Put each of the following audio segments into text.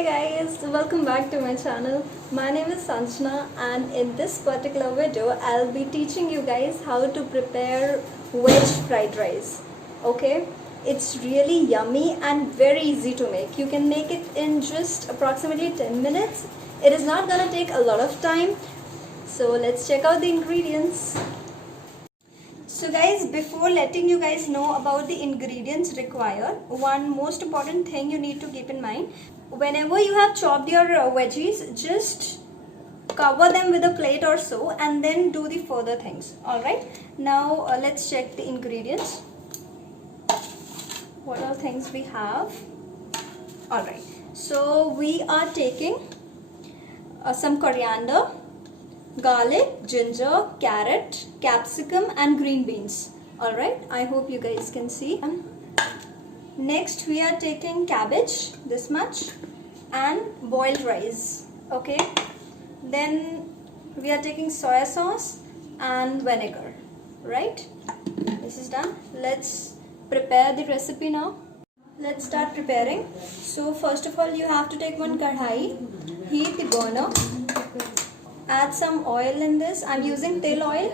Hi guys, welcome back to my channel. My name is Sanjana and in this particular video I'll be teaching you guys how to prepare veg fried rice. Okay, it's really yummy and very easy to make. You can make it in just approximately 10 minutes. It is not gonna take a lot of time. So let's check out the ingredients. So guys, before letting you guys know about the ingredients required, one most important thing you need to keep in mind. Whenever you have chopped your veggies, just cover them with a plate or so and then do the further things. Alright, now let's check the ingredients. What all things we have. Alright, so we are taking some coriander, garlic, ginger, carrot, capsicum and green beans. Alright, I hope you guys can see. Next we are taking cabbage, this much, and boiled rice. Okay, then we are taking soya sauce and vinegar. Right, this is done. Let's prepare the recipe now. Let's start preparing. So first of all, you have to take one kadhai, heat the burner, add some oil in this. I'm using til oil.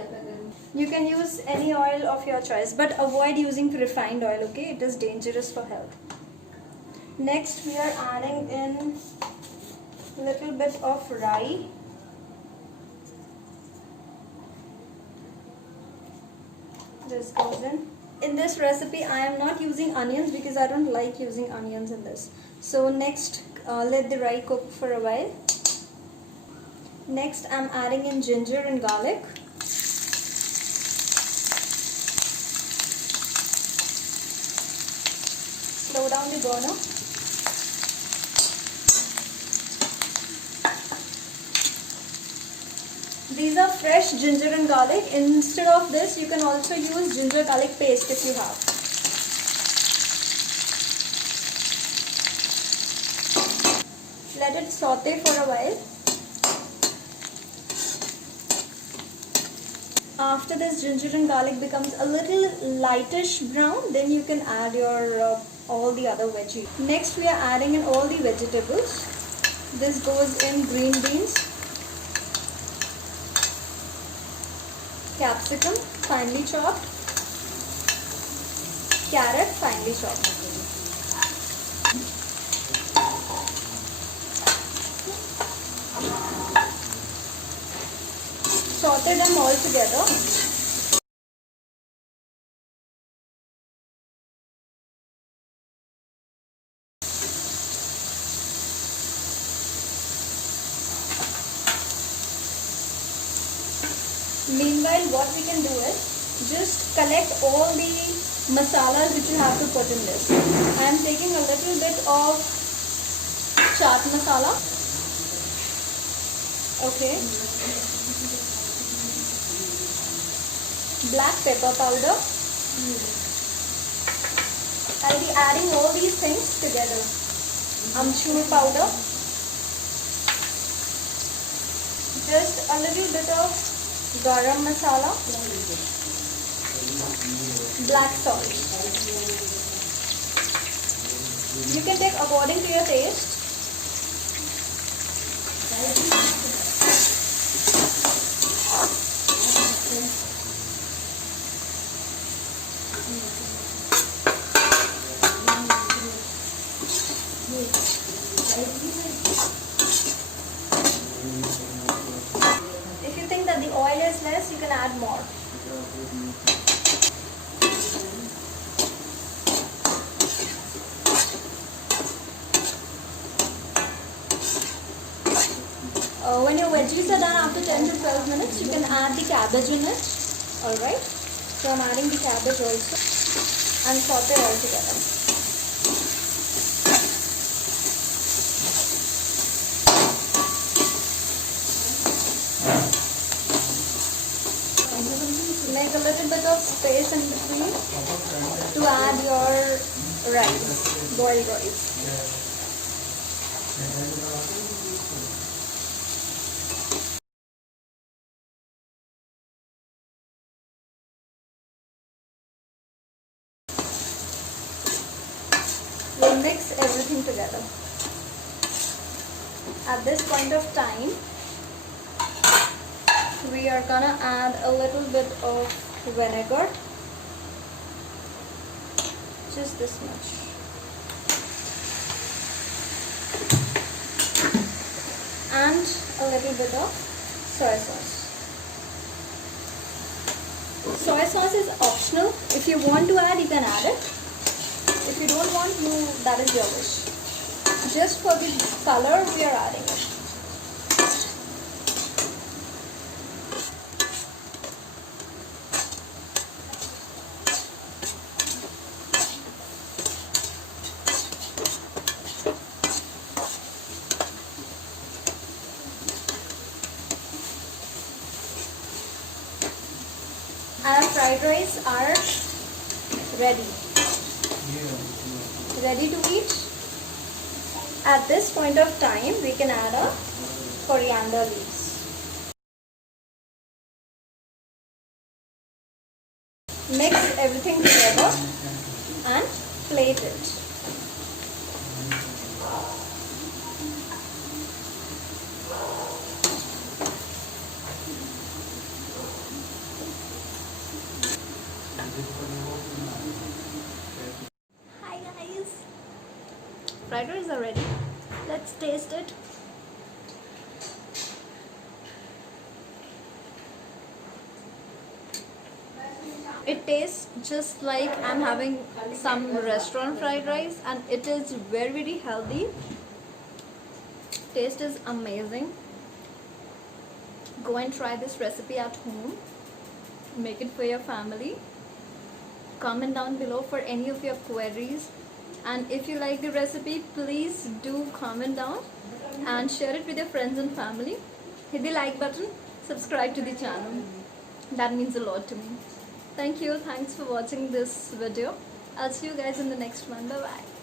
You can use any oil of your choice, but avoid using refined oil, okay? It is dangerous for health. Next, we are adding in a little bit of rye. This goes in. In this recipe, I am not using onions because I don't like using onions in this. So next, let the rye cook for a while. Next, I'm adding in ginger and garlic. Slow down the burner. These are fresh ginger and garlic. Instead of this, you can also use ginger garlic paste if you have. Let it saute for a while. After this ginger and garlic becomes a little lightish brown, then you can add your all the other veggies. Next we are adding in all the vegetables. This goes in green beans, capsicum finely chopped, carrot finely chopped. Saute them all together. Meanwhile, what we can do is just collect all the masalas which you have to put in this. I am taking a little bit of chaat masala. Okay. Black pepper powder. I'll be adding all these things together. Amchur powder. Just a little bit of garam masala. Black salt. You can take according to your taste. If you think that the oil is less, you can add more. When your veggies are done after 10 to 12 minutes, you can add the cabbage in it. Alright. So I'm adding the cabbage also and saute all together. Make a little bit of space in between to add your rice, boiled rice. We'll mix everything together. At this point of time, we are gonna add a little bit of vinegar, just this much. And a little bit of soy sauce. Soy sauce is optional. If you want to add, you can add it. If you don't want, that is your wish. Just for the color, we are adding it. Our fried rice are ready. Ready to eat. At this point of time, we can add a coriander leaves. Mix everything together and plate it. Hi guys, fried rice are ready. Let's taste it. It tastes just like I'm having some restaurant fried rice, and it is very, very healthy. Taste is amazing. Go and try this recipe at home. Make it for your family. Comment down below for any of your queries, and if you like the recipe, please do comment down and share it with your friends and family. Hit the like button, subscribe to the channel. That means a lot to me. Thank you. Thanks for watching this video. I'll see you guys in the next one. Bye bye.